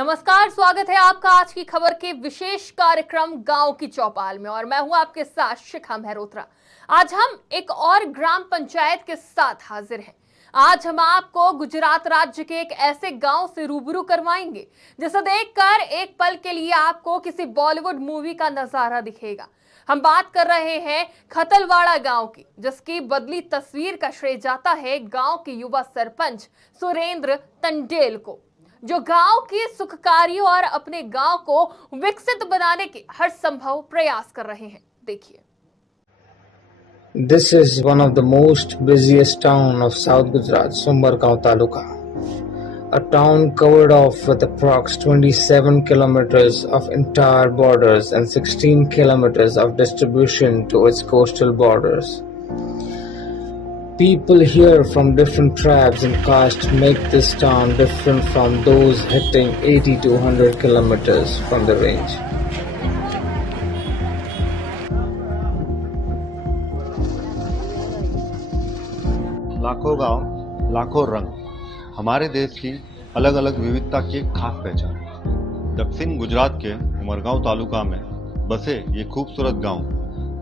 नमस्कार, स्वागत है आपका आज की खबर के विशेष कार्यक्रम गांव की चौपाल में और मैं हूं आपके साथ शिखा मेहरोत्रा। आज हम एक और ग्राम पंचायत के साथ हाजिर हैं। आज हम आपको गुजरात राज्य के एक ऐसे गांव से रूबरू करवाएंगे जिसे देखकर एक पल के लिए आपको किसी बॉलीवुड मूवी का नजारा दिखेगा। हम बात कर रहे हैं खतलवाड़ा गांव की, जिसकी बदली तस्वीर का श्रेय जाता है गांव के युवा सरपंच सुरेंद्र टंडेल को, जो गांव की सुख कार्यों और अपने गांव को विकसित बनाने के हर संभव प्रयास कर रहे हैं। देखिए। This is one of the most busiest town of South Gujarat, Sumbergaon Taluka. A town covered off with approx 27 kilometers of entire borders and 16 kilometers of distribution to its coastal borders. People here from different tribes and castes make this town different from those hitting 80 to 100 kilometers from the range. लाखों गांव, लाखों रंग, हमारे देश की अलग अलग विविधता की एक खास पहचान। दक्षिण गुजरात के उमरगांव तालुका में बसे ये खूबसूरत गांव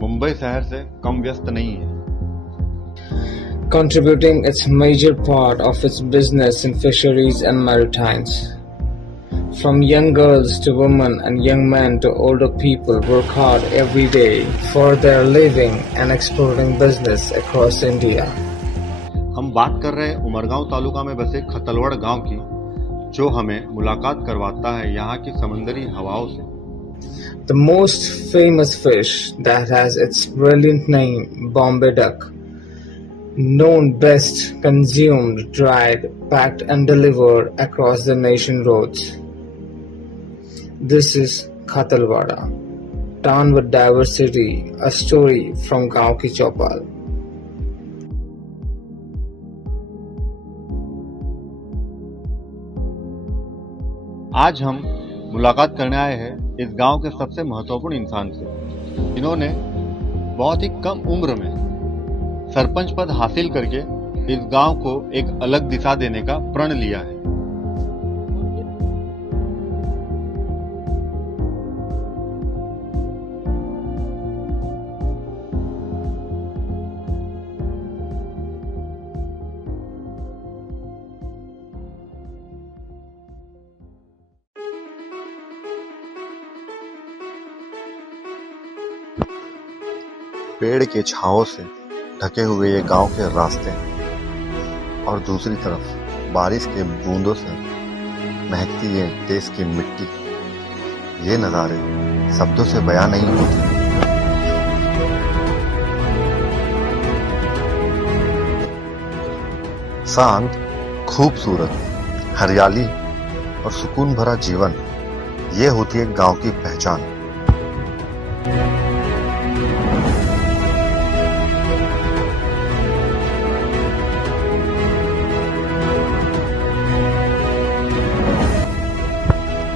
मुंबई शहर से कम व्यस्त नहीं है। Contributing its major part of its business in fisheries and maritimes. From young girls to women and young men to older people work hard every day for their living and exporting business across India. हम बात कर रहे हैं उमरगांव तालुका में बसे खतलवाड़ गांव की, जो हमें मुलाकात करवाता है यहाँ की समुद्री हवाओं से। The most famous fish that has its brilliant name, Bombay duck, known best consumed, dried, packed and delivered across the nation roads. This is Khatalwada, town with diversity, a story from Gaon Ki Chopal. आज हम मुलाकात करने आए हैं इस गांव के सबसे महत्वपूर्ण इंसान से, जिन्होंने बहुत ही कम उम्र में सरपंच पद हासिल करके इस गांव को एक अलग दिशा देने का प्रण लिया है। पेड़ के छांव से ढके हुए ये गांव के रास्ते और दूसरी तरफ बारिश के बूंदों से महकती ये देश की मिट्टी, ये नज़ारे शब्दों से बयां नहीं होते। शांत, खूबसूरत, हरियाली और सुकून भरा जीवन, ये होती है गांव की पहचान।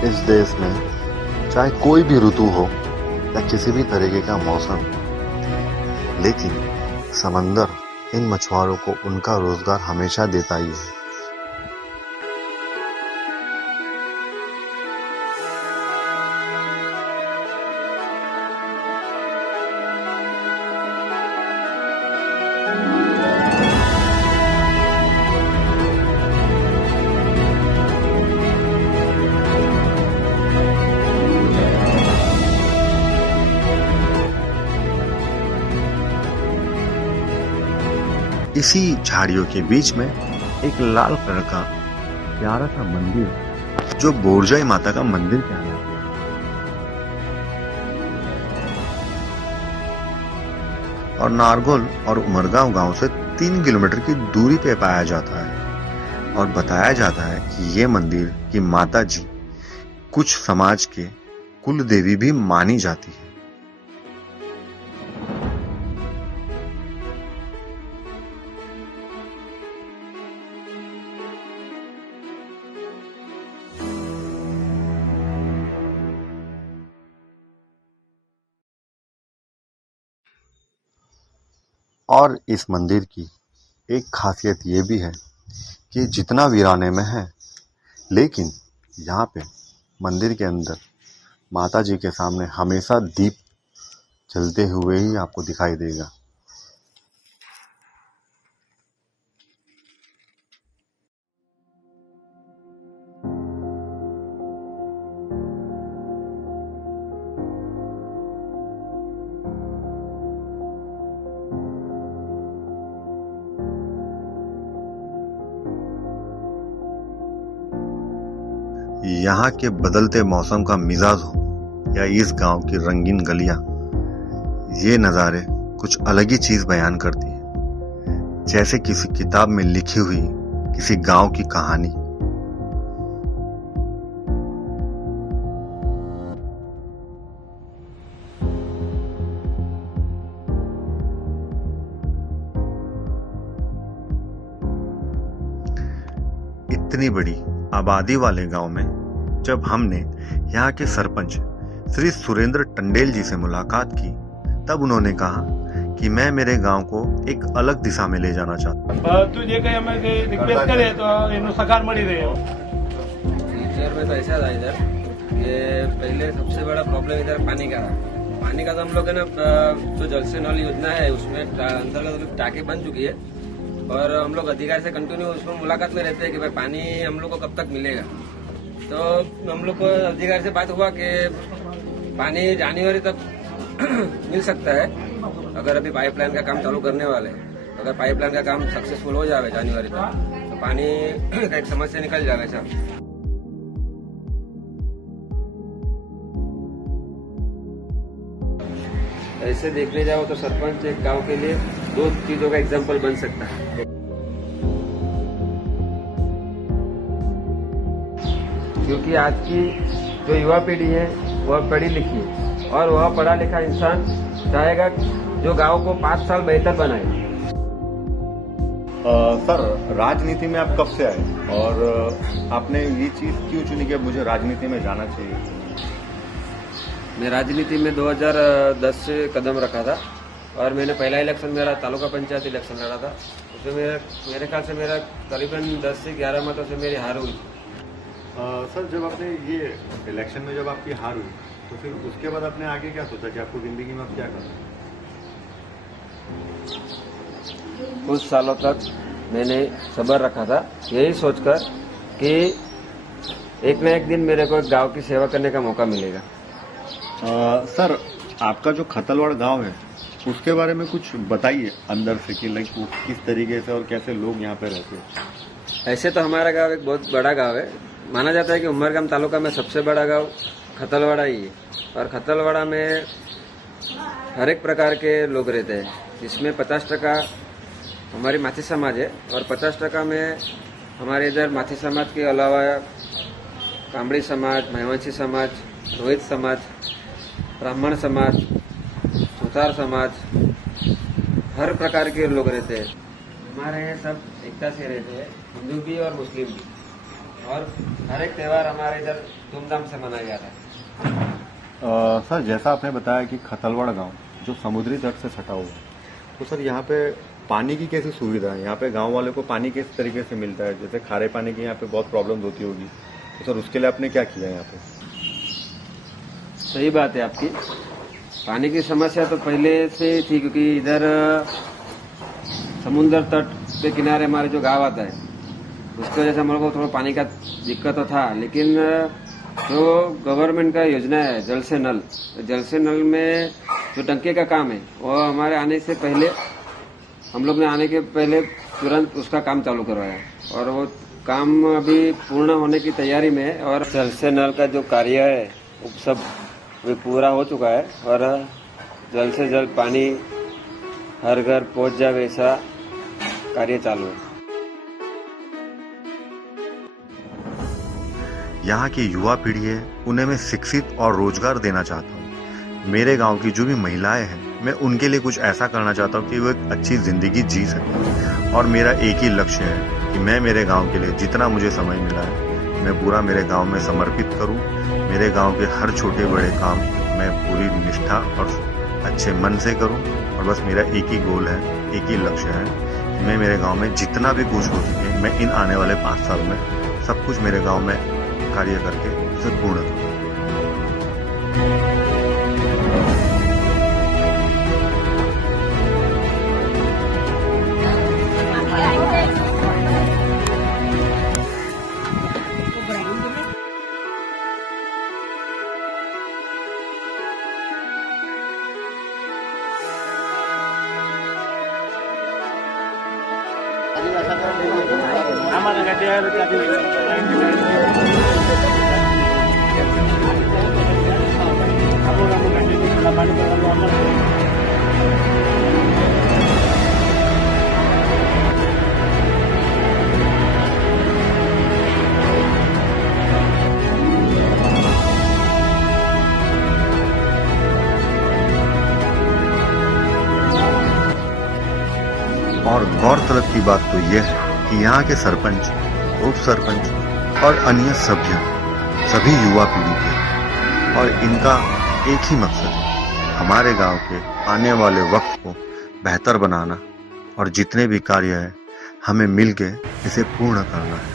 इस देश में चाहे कोई भी ऋतु हो या किसी भी तरीके का मौसम, लेकिन समंदर इन मछुआरों को उनका रोजगार हमेशा देता ही है। इसी झाड़ियों के बीच में एक लाल कलर का प्यारा सा मंदिर, जो बोरजाई माता का मंदिर कहलाता है। और नारगोल और उमरगांव गांव से 3 किलोमीटर की दूरी पे पाया जाता है और बताया जाता है कि ये मंदिर की माता जी कुछ समाज के कुल देवी भी मानी जाती है। और इस मंदिर की एक खासियत ये भी है कि जितना वीराने में है, लेकिन यहाँ पे मंदिर के अंदर माता जी के सामने हमेशा दीप जलते हुए ही आपको दिखाई देगा। यहाँ के बदलते मौसम का मिजाज हो या इस गांव की रंगीन गलियां, ये नज़ारे कुछ अलग ही चीज बयान करती है, जैसे किसी किताब में लिखी हुई किसी गांव की कहानी। इतनी बड़ी आबादी वाले गांव में जब हमने यहाँ के सरपंच श्री सुरेंद्र टंडेल जी से मुलाकात की, तब उन्होंने कहा कि मैं मेरे गांव को एक अलग दिशा में ले जाना चाहता हूँ। तू जे कहीं हमें रिक्वेस्ट करे तो इन्हों सकार मड़ी रहे हो। फ्यूचर में तो ऐसा था इधर कि पहले सबसे बड़ा प्रॉब्लम इधर पानी का था। पानी का तो हम लोग है ना, जो जल से नल योजना है उसमें अंतर्गत टाँकी बन चुकी है और हम लोग अधिकारी से कंटिन्यू उसमें मुलाकात में रहते हैं कि भाई पानी हम लोग को कब तक मिलेगा। तो हम लोग को अधिकारी से बात हुआ कि पानी जनवरी तक मिल सकता है, अगर अभी पाइपलाइन का काम चालू करने वाले हैं। अगर पाइपलाइन का काम सक्सेसफुल हो जाए जनवरी तक तो पानी का एक समस्या निकल जाएगा साहब। ऐसे देखने जाओ तो सरपंच एक गांव के लिए दो चीजों का एग्जाम्पल बन सकता है, क्योंकि आज की जो युवा पीढ़ी है वह पढ़ी लिखी है और वह पढ़ा लिखा इंसान चाहेगा जो गांव को 5 साल बेहतर बनाए। सर, राजनीति में आप कब से आए और आपने ये चीज क्यों चुनी कि मुझे राजनीति में जाना चाहिए? मैं राजनीति में 2010 से कदम रखा था और मैंने पहला इलेक्शन मेरा तालुका पंचायत इलेक्शन लड़ा था। उसमें मेरे ख्याल से मेरा करीबन 10 से 11 मतों से मेरी हार हुई। सर, जब आपने ये इलेक्शन में जब आपकी हार हुई तो फिर उसके बाद आपने आगे क्या सोचा कि आपको जिंदगी में अब क्या करना है? कुछ सालों तक मैंने सब्र रखा था, यही सोचकर कि एक न एक दिन मेरे को एक गांव की सेवा करने का मौका मिलेगा। सर, आपका जो खतलवाड़ गांव है उसके बारे में कुछ बताइए अंदर से कि लाइक वो किस तरीके से और कैसे लोग यहाँ पे रहते हैं। ऐसे तो हमारा गांव एक बहुत बड़ा गांव है। माना जाता है कि उमरगाम तालुका में सबसे बड़ा गांव खतलवाड़ा ही है और खतलवाड़ा में हर एक प्रकार के लोग रहते हैं। इसमें 50% हमारी माथी समाज है और 50% में हमारे इधर माथी समाज के अलावा कामड़ी समाज, महिवंशी समाज, रोहित समाज, ब्राह्मण समाज, सुतार समाज, हर प्रकार के लोग रहते हैं। हमारे यहाँ सब एकता से रहते हैं, हिंदू भी और मुस्लिम भी, और हर एक त्यौहार हमारे इधर धूमधाम से मनाया जाता है। सर, जैसा आपने बताया कि खतलवाड़ गांव जो समुद्री तट से सटा हुआ है, तो सर यहाँ पे पानी की कैसी सुविधा है? यहाँ पे गांव वाले को पानी किस तरीके से मिलता है? जैसे खारे पानी की यहाँ पे बहुत प्रॉब्लम होती होगी, तो सर उसके लिए आपने क्या किया यहाँ पे? सही बात है आपकी। पानी की समस्या तो पहले से थी, क्योंकि इधर समुद्र तट के किनारे हमारे जो गांव आता है उसकी वजह से हम लोग को थोड़ा पानी का दिक्कत तो था। लेकिन जो गवर्नमेंट का योजना है जल से नल में जो टंकी का काम है वो हमारे आने से पहले, हम लोग ने आने के पहले तुरंत उसका काम चालू करवाया और वो काम अभी पूर्ण होने की तैयारी में है। और जल से नल का जो कार्य है वो सब भी पूरा हो चुका है और जल्द से जल्द पानी हर घर पहुंच जाए ऐसा कार्य चालू है। यहाँ की युवा पीढ़ी है, उन्हें मैं शिक्षित और रोजगार देना चाहता हूँ। मेरे गांव की जो भी महिलाएं हैं, मैं उनके लिए कुछ ऐसा करना चाहता हूँ कि वो एक अच्छी जिंदगी जी सके। और मेरा एक ही लक्ष्य है कि मैं मेरे गांव के लिए जितना मुझे समय मिला है मैं पूरा मेरे गांव में समर्पित करूं। मेरे गांव के हर छोटे बड़े काम मैं पूरी निष्ठा और अच्छे मन से करूं। और बस मेरा एक ही गोल है, एक ही लक्ष्य है कि मैं मेरे गांव में जितना भी कुछ हो सके मैं इन आने वाले 5 साल में सब कुछ मेरे गांव में कार्य करके उसे पूर्ण करूं। हमारा गड्ढे और गौरतलब की बात तो यह है कि यहाँ के सरपंच, उप सरपंच और अन्य सभ्य सभी युवा पीढ़ी के हैं और इनका एक ही मकसद है, हमारे गांव के आने वाले वक्त को बेहतर बनाना और जितने भी कार्य है हमें मिलके इसे पूर्ण करना है।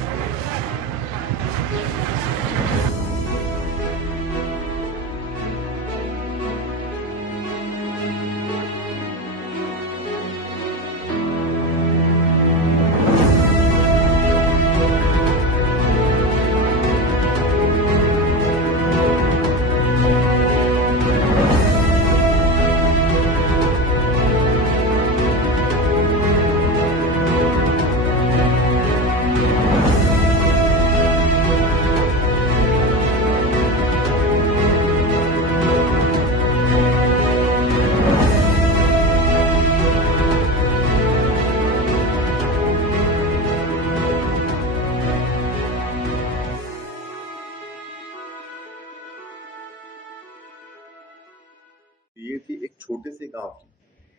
ये थी एक छोटे से गांव की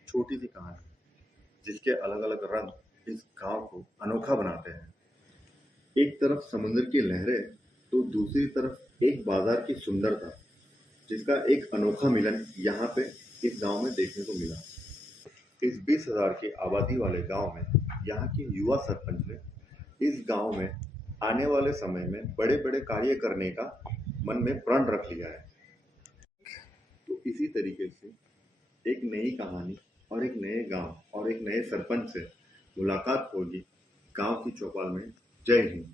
छोटी सी कहानी जिसके अलग अलग रंग इस गांव को अनोखा बनाते हैं। एक तरफ समुद्र की लहरें तो दूसरी तरफ एक बाजार की सुंदरता, जिसका एक अनोखा मिलन यहाँ पे इस गांव में देखने को मिला। इस 20,000 की आबादी वाले गांव में यहाँ के युवा सरपंच ने इस गांव में आने वाले समय में बड़े बड़े कार्य करने का मन में प्रण रख लिया है। तो इसी तरीके से एक नई कहानी और एक नए गांव और एक नए सरपंच से मुलाकात होगी गांव की चौपाल में। जय हिंद।